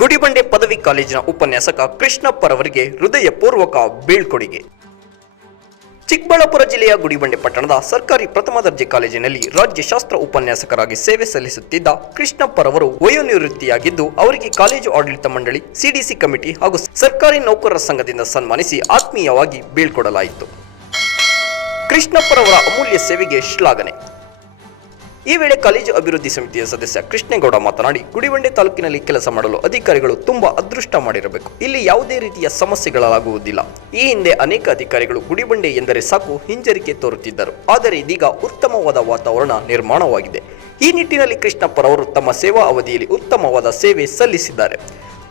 ಗುಡಿಬಂಡೆ ಪದವಿ ಕಾಲೇಜಿನ ಉಪನ್ಯಾಸಕ ಕೃಷ್ಣಪ್ಪರವರಿಗೆ ಹೃದಯಪೂರ್ವಕ ಬೀಳ್ಕೊಡುಗೆ. ಚಿಕ್ಕಬಳ್ಳಾಪುರ ಜಿಲ್ಲೆಯ ಗುಡಿಬಂಡೆ ಪಟ್ಟಣದ ಸರ್ಕಾರಿ ಪ್ರಥಮ ದರ್ಜೆ ಕಾಲೇಜಿನಲ್ಲಿ ರಾಜ್ಯಶಾಸ್ತ್ರ ಉಪನ್ಯಾಸಕರಾಗಿ ಸೇವೆ ಸಲ್ಲಿಸುತ್ತಿದ್ದ ಕೃಷ್ಣಪ್ಪರವರು ವಯೋನಿವೃತ್ತಿಯಾಗಿದ್ದು, ಅವರಿಗೆ ಕಾಲೇಜು ಆಡಳಿತ ಮಂಡಳಿ ಸಿಡಿಸಿ ಕಮಿಟಿ ಹಾಗೂ ಸರ್ಕಾರಿ ನೌಕರರ ಸಂಘದಿಂದ ಸನ್ಮಾನಿಸಿ ಆತ್ಮೀಯವಾಗಿ ಬೀಳ್ಕೊಡಲಾಯಿತು. ಕೃಷ್ಣಪ್ಪರವರ ಅಮೂಲ್ಯ ಸೇವೆಗೆ ಶ್ಲಾಘನೆ. ಈ ವೇಳೆ ಕಾಲೇಜು ಅಭಿವೃದ್ಧಿ ಸಮಿತಿಯ ಸದಸ್ಯ ಕೃಷ್ಣೇಗೌಡ ಮಾತನಾಡಿ, ಗುಡಿಬಂಡೆ ತಾಲೂಕಿನಲ್ಲಿ ಕೆಲಸ ಮಾಡಲು ಅಧಿಕಾರಿಗಳು ತುಂಬಾ ಅದೃಷ್ಟ ಮಾಡಿರಬೇಕು. ಇಲ್ಲಿ ಯಾವುದೇ ರೀತಿಯ ಸಮಸ್ಯೆಗಳಾಗುವುದಿಲ್ಲ. ಈ ಹಿಂದೆ ಅನೇಕ ಅಧಿಕಾರಿಗಳು ಗುಡಿಬಂಡೆ ಎಂದರೆ ಸಾಕು ಹಿಂಜರಿಕೆ ತೋರುತ್ತಿದ್ದರು. ಆದರೆ ಇದೀಗ ಉತ್ತಮವಾದ ವಾತಾವರಣ ನಿರ್ಮಾಣವಾಗಿದೆ. ಈ ನಿಟ್ಟಿನಲ್ಲಿ ಕೃಷ್ಣಪ್ಪರವರು ತಮ್ಮ ಸೇವಾ ಅವಧಿಯಲ್ಲಿ ಉತ್ತಮವಾದ ಸೇವೆ ಸಲ್ಲಿಸಿದ್ದಾರೆ.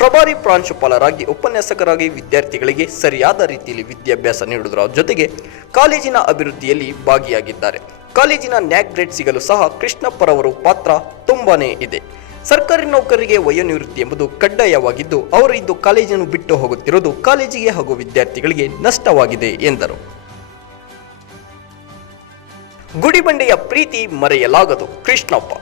ಪ್ರಭಾರಿ ಪ್ರಾಂಶುಪಾಲರಾಗಿ ಉಪನ್ಯಾಸಕರಾಗಿ ವಿದ್ಯಾರ್ಥಿಗಳಿಗೆ ಸರಿಯಾದ ರೀತಿಯಲ್ಲಿ ವಿದ್ಯಾಭ್ಯಾಸ ನೀಡುವುದರ ಜೊತೆಗೆ ಕಾಲೇಜಿನ ಅಭಿವೃದ್ಧಿಯಲ್ಲಿ ಭಾಗಿಯಾಗಿದ್ದಾರೆ. ಕಾಲೇಜಿನ ನ್ಯಾಕ್ ಗ್ರೇಡ್ ಸಿಗಲು ಸಹ ಕೃಷ್ಣಪ್ಪರವರು ಪಾತ್ರ ತುಂಬಾನೇ ಇದೆ. ಸರ್ಕಾರಿ ನೌಕರರಿಗೆ ವಯೋನಿವೃತ್ತಿ ಎಂಬುದು ಕಡ್ಡಾಯವಾಗಿದ್ದು, ಅವರು ಇಂದು ಕಾಲೇಜನ್ನು ಬಿಟ್ಟು ಹೋಗುತ್ತಿರುವುದು ಕಾಲೇಜಿಗೆ ಹಾಗೂ ವಿದ್ಯಾರ್ಥಿಗಳಿಗೆ ನಷ್ಟವಾಗಿದೆ, ಎಂದರು. ಗುಡಿಬಂಡೆಯ ಪ್ರೀತಿ ಮರೆಯಲಾಗದು ಕೃಷ್ಣಪ್ಪ.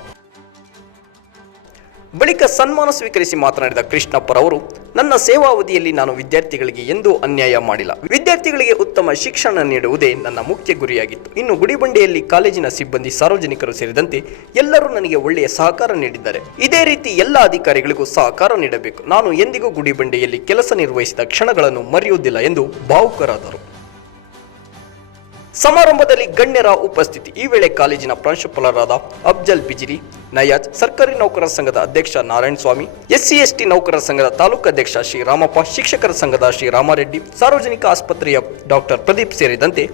ಬಳಿಕ ಸನ್ಮಾನ ಸ್ವೀಕರಿಸಿ ಮಾತನಾಡಿದ ಕೃಷ್ಣಪ್ಪರವರು ನನ್ನ ಸೇವಾವಧಿಯಲ್ಲಿ ನಾನು ವಿದ್ಯಾರ್ಥಿಗಳಿಗೆ ಎಂದೂ ಅನ್ಯಾಯ ಮಾಡಿಲ್ಲ. ವಿದ್ಯಾರ್ಥಿಗಳಿಗೆ ಉತ್ತಮ ಶಿಕ್ಷಣ ನೀಡುವುದೇ ನನ್ನ ಮುಖ್ಯ ಗುರಿಯಾಗಿತ್ತು. ಇನ್ನು ಗುಡಿಬಂಡೆಯಲ್ಲಿ ಕಾಲೇಜಿನ ಸಿಬ್ಬಂದಿ ಸಾರ್ವಜನಿಕರು ಸೇರಿದಂತೆ ಎಲ್ಲರೂ ನನಗೆ ಒಳ್ಳೆಯ ಸಹಕಾರ ನೀಡಿದ್ದಾರೆ. ಇದೇ ರೀತಿ ಎಲ್ಲ ಅಧಿಕಾರಿಗಳಿಗೂ ಸಹಕಾರ ನೀಡಬೇಕು. ನಾನು ಎಂದಿಗೂ ಗುಡಿಬಂಡೆಯಲ್ಲಿ ಕೆಲಸ ನಿರ್ವಹಿಸಿದ ಕ್ಷಣಗಳನ್ನು ಮರೆಯುವುದಿಲ್ಲ ಎಂದು ಭಾವುಕರಾದರು. ಸಮಾರಂಭದಲ್ಲಿ ಗಣ್ಯರ ಉಪಸ್ಥಿತಿ. ಈ ವೇಳೆ ಕಾಲೇಜಿನ ಪ್ರಾಂಶುಪಾಲರಾದ ಅಫ್ಜಲ್ ಬಿಜಿರಿ, ನಯಾಜ್, ಸರ್ಕಾರಿ ನೌಕರರ ಸಂಘದ ಅಧ್ಯಕ್ಷ ನಾರಾಯಣ ಸ್ವಾಮಿ, ಎಸ್ಸಿ ಎಸ್ಟಿ ನೌಕರರ ಸಂಘದ ತಾಲೂಕು ಅಧ್ಯಕ್ಷ ಶ್ರೀ ರಾಮಪ್ಪ, ಶಿಕ್ಷಕರ ಸಂಘದ ಶ್ರೀ ರಾಮಾರೆಡ್ಡಿ, ಸಾರ್ವಜನಿಕ ಆಸ್ಪತ್ರೆಯ ಡಾಕ್ಟರ್ ಪ್ರದೀಪ್ ಸೇರಿದಂತೆ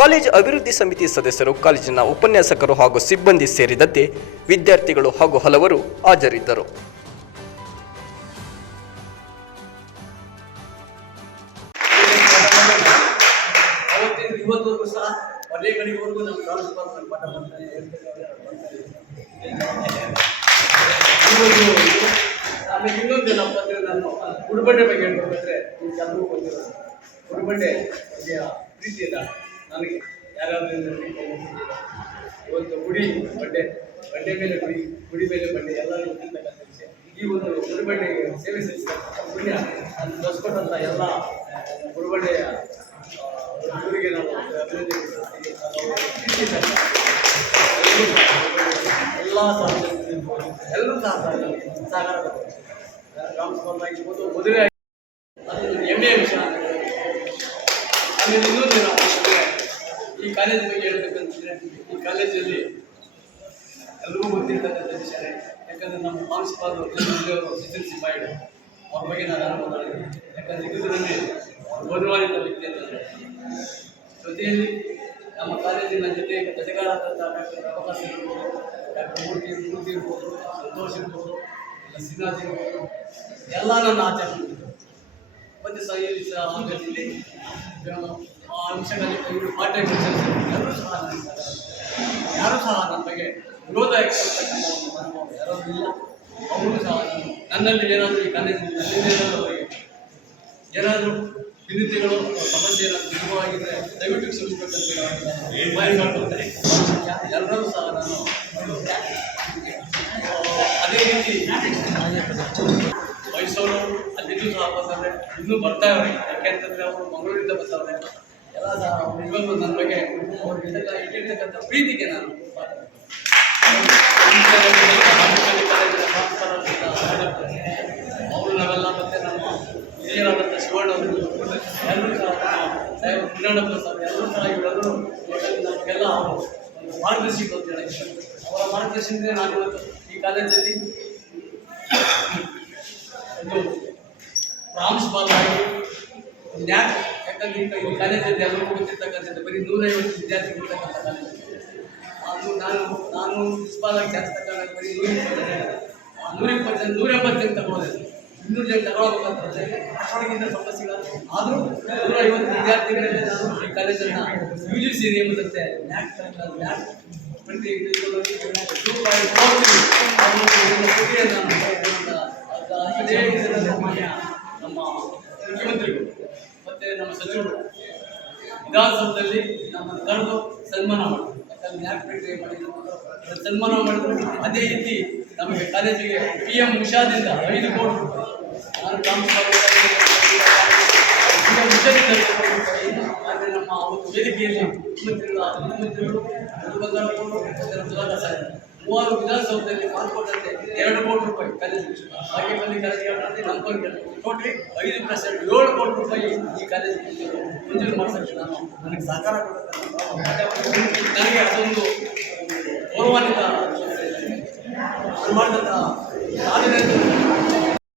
ಕಾಲೇಜು ಅಭಿವೃದ್ಧಿ ಸಮಿತಿ ಸದಸ್ಯರು, ಕಾಲೇಜಿನ ಉಪನ್ಯಾಸಕರು ಹಾಗೂ ಸಿಬ್ಬಂದಿ ಸೇರಿದಂತೆ ವಿದ್ಯಾರ್ಥಿಗಳು ಹಾಗೂ ಹಲವರು ಹಾಜರಿದ್ದರು. ಇವತ್ತವರೆಗೂ ಸಹ ಕೊನೆ ಕಡೆವರೆಗೂ ನಮ್ಮ ಪ್ರಾಂಶುಪಾಲ ನನ್ನ ಪಾಠ ಮಾಡ್ತಾರೆ. ಆಮೇಲೆ ಇನ್ನೊಂದು ಏನಪ್ಪ ಅಂದರೆ ನಾನು ಗುಡ್ಬಂಡೆ ಬಗ್ಗೆ ಹೇಳ್ಬೇಕಂದ್ರೆ ನಿಮ್ಗೆ ಎಲ್ಲರೂ ಗೊತ್ತಿರೋದು ಗುಡುಬಂಡೆ ಬಗ್ಗೆಯ ಪ್ರೀತಿಯಿಂದ? ನನಗೆ ಯಾರಾದರೂ ಇವತ್ತು ಗುಡಿ ಬಂಡೆ ಬಂಡೆ ಮೇಲೆ ಗುಡಿ ಗುಡಿ ಮೇಲೆ ಬಂಡೆ, ಎಲ್ಲರೂ ಗೊತ್ತಿರ್ತಕ್ಕಂಥ ವಿಷಯ. ಈ ಒಂದು ಗುರುಬಂಡೆ ಸೇವೆ ಸಲ್ಲಿಸ್ತಕ್ಕಂಥ ಪುಣ್ಯ ಅದು ತರಿಸ್ಕೊಟ್ಟಂಥ ಎಲ್ಲ ಗುರುಬಂಡೆಯ ಊರಿಗೆ ನಾವು ಎಲ್ಲ ಸಾರ್ವಜನಿಕರು ಎಲ್ಲರೂ ಸಹ ಸಹಕಾರ- ಆಗಿರ್ಬೋದು ಮದುವೆ ಆಗಿ ಅದು ಒಂದು ಹೆಮ್ಮೆಯ ವಿಷಯ ಆಮೇಲೆ ಇನ್ನೊಂದು ಈ ಕಾಲೇಜ್ ಬಗ್ಗೆ ಹೇಳ್ಬೇಕಂತಂದ್ರೆ ಈ ಕಾಲೇಜಲ್ಲಿ ಎಲ್ರಿಗೂ ಗೊತ್ತಿರ್ತಕ್ಕಂಥ ವಿಷಯ ಯಾಕಂದ್ರೆ ನಮ್ಮ ಪ್ರಾಂಶುಪಾಲರು ಅವರು ಸಿಪಾಯಿಗಳು ಅವ್ರ ಬಗ್ಗೆ ನಾನು ಮಾತಾಡಿದ್ದೀನಿ ಯಾಕಂದ್ರೆ ಇದರಲ್ಲಿ ಗೌರವಾನ್ವಿತ ನಮ್ಮ ಕಾಲೇಜಿನ ಜೊತೆ ಜೊತೆಗಾರರಾದಂಥ ಡಾಕ್ಟರ್ ಇರ್ಬೋದು. ಮೂರ್ತಿ ಮೂರ್ತಿ ಇರ್ಬೋದು, ಸಂತೋಷ್ ಇರ್ಬೋದು ಶ್ರೀನಾಥ್ ಇರ್ಬೋದು. ಎಲ್ಲ ನನ್ನ ಆಚರಣೆ ಮತ್ತು ಸಹ ಈ ಆ ಅಂಶಗಳಲ್ಲಿ ಇವರು ಪಾಠ ಎಲ್ಲರೂ ಸಹ ಯಾರು ಯಾರೂ ಸಹ ನನ್ನ ಬಗ್ಗೆ ವಿರೋಧ ಮನೋಭಾವ ಯಾರೂ ಇಲ್ಲ. ಅವರು ಸಹ ನನ್ನಲ್ಲಿ ಏನಾದರೂ ಈ ಕಾಲೇಜಿನಲ್ಲಿ ಏನಾದರೂ ಏನಾದರೂ ಅಥವಾ ಸಮಸ್ಯೆ ನಿಜವಾಗಿದ್ದರೆ ದಯವಿಟ್ಟು ಮಾಡ್ಕೊಳ್ತೇನೆ ಎಲ್ಲರೂ ಸಹ ನಾನು ಅದೇ ರೀತಿ ಮೈಸೂರು ಅಲ್ಲಿಗೂ ಸಹ ಬಂದರೆ ಇನ್ನೂ ಯಾಕೆ ಯಾಕೆಂತಂದ್ರೆ ಅವರು ಮಂಗಳೂರಿಂದ ಬರ್ತಾರೆ ಎಲ್ಲ ನನ್ನ ಬಗ್ಗೆ ಅವ್ರಿಗೆಲ್ಲ ಇಟ್ಟಿರ್ತಕ್ಕಂಥ ಪ್ರೀತಿಗೆ ನಾನು ಅವರು ನಾವೆಲ್ಲ ಮತ್ತೆ ನಮ್ಮ ಹಿರಿಯರಾದಂಥ ಶಿವಣ್ಣ ಎಲ್ಲರೂ ನಮ್ಮ ಸಾಹೇಬ್ ಪುಣ್ಯಣ್ಣಪ್ಪ ಸರ್, ಎಲ್ಲರೂ ಇವರೆಲ್ಲರೂ ಒಟ್ಟಾಗಿ ನಮಗೆಲ್ಲ ಅವರು ಒಂದು ಮಾರ್ಗದರ್ಶಿಗಳು ಅಂತ ಅವರ ಮಾರ್ಗದರ್ಶನದಿಂದ ನಾನು ಇವತ್ತು ಈ ಕಾಲೇಜಲ್ಲಿ ಒಂದು ಪ್ರಾಂಶುಪಾಲ ನ್ಯಾಕ್, ಯಾಕಂದ್ರೆ ಈ ಕಾಲೇಜಲ್ಲಿ ಎಲ್ಲರಿಗೂ ಗೊತ್ತಿರ್ತಕ್ಕಂಥದ್ದು ಬರೀ ನೂರೈವತ್ತು ವಿದ್ಯಾರ್ಥಿಗಳು ಅದು ನಾನು ನಾನು ಪ್ರಿನ್ಸಿಪಾಲ್ ಆಗಿ ಕೆಲಸ ತಗೊಂಡಾಗ ಬರೀ ನೂರ ಇಪ್ಪತ್ತು ನೂರ ಇಪ್ಪತ್ತು ಜನ ನೂರ ಎಂಬತ್ತು ಜನ ತಗೊಳ್ಳೋದು ಇನ್ನೂರು ಜನ ತಗೊಳ್ಬೇಕಂತಂದ್ರೆ ಅಷ್ಟೊಳಗಿಂತ ಸಮಸ್ಯೆಗಳು ಆದರೂ ನೂರ ಐವತ್ತು ವಿದ್ಯಾರ್ಥಿಗಳಲ್ಲಿ ನಾನು ಈ ಕಾಲೇಜನ್ನು ಯು ಜಿ ಸಿ ನಿಯಮದಂತೆ ನ್ಯಾಕ್ ತಗೊಂಡು ನ್ಯಾಕ್ ಪ್ರತಿ ಟೂ ನಮ್ಮ ಮುಖ್ಯಮಂತ್ರಿಗಳು ಮತ್ತು ನಮ್ಮ ಸಚಿವರು ವಿಧಾನಸೌಧದಲ್ಲಿ ನಮ್ಮನ್ನು ಕರೆದು ಸನ್ಮಾನ ಮಾಡಿದ್ರು ಯಾಕಂದ್ರೆ ನ್ಯಾಕ್ ಭೇಟಿ ಮಾಡಿದ್ರು? ಸನ್ಮಾನ ಮಾಡಿದ್ರು. ಅದೇ ರೀತಿ ನಮಗೆ ಕಾಲೇಜಿಗೆ ಪಿ ಎಂ ಉಷಾದಿಂದ ಐದು ಕೋಟಿ ಆದರೆ ನಮ್ಮ ಒಂದು ವೇದಿಕೆಯಲ್ಲಿ ಮುಖ್ಯಮಂತ್ರಿಗಳು ಮುಖ್ಯಮಂತ್ರಿಗಳು ಮೂವರು ವಿಧಾನಸೌಧದಲ್ಲಿ ಮಾಡಿಕೊಂಡಂತೆ ಎರಡು ಕೋಟಿ ರೂಪಾಯಿ ಕಾಲೇಜ್ ಹಾಗೆ ಬಂದು ಕಾಲೇಜು ನಂಬ್ಕೊಂಡು ಟೋಟ್ಲಿ ಐದು ಪರ್ಸೆಂಟ್ ಏಳು ಕೋಟಿ ರೂಪಾಯಿ ಈ ಕಾಲೇಜ್ ಮಂಜೂರು ಮಾಡಿಸೋಕ್ಕೆ ನಾನು ನನಗೆ ಸಹಕಾರ ನನಗೆ ಅದೊಂದು ಗೌರವಾನ್ವಿತ ಸನ್ಮಾನದ ಸಾಧನೆ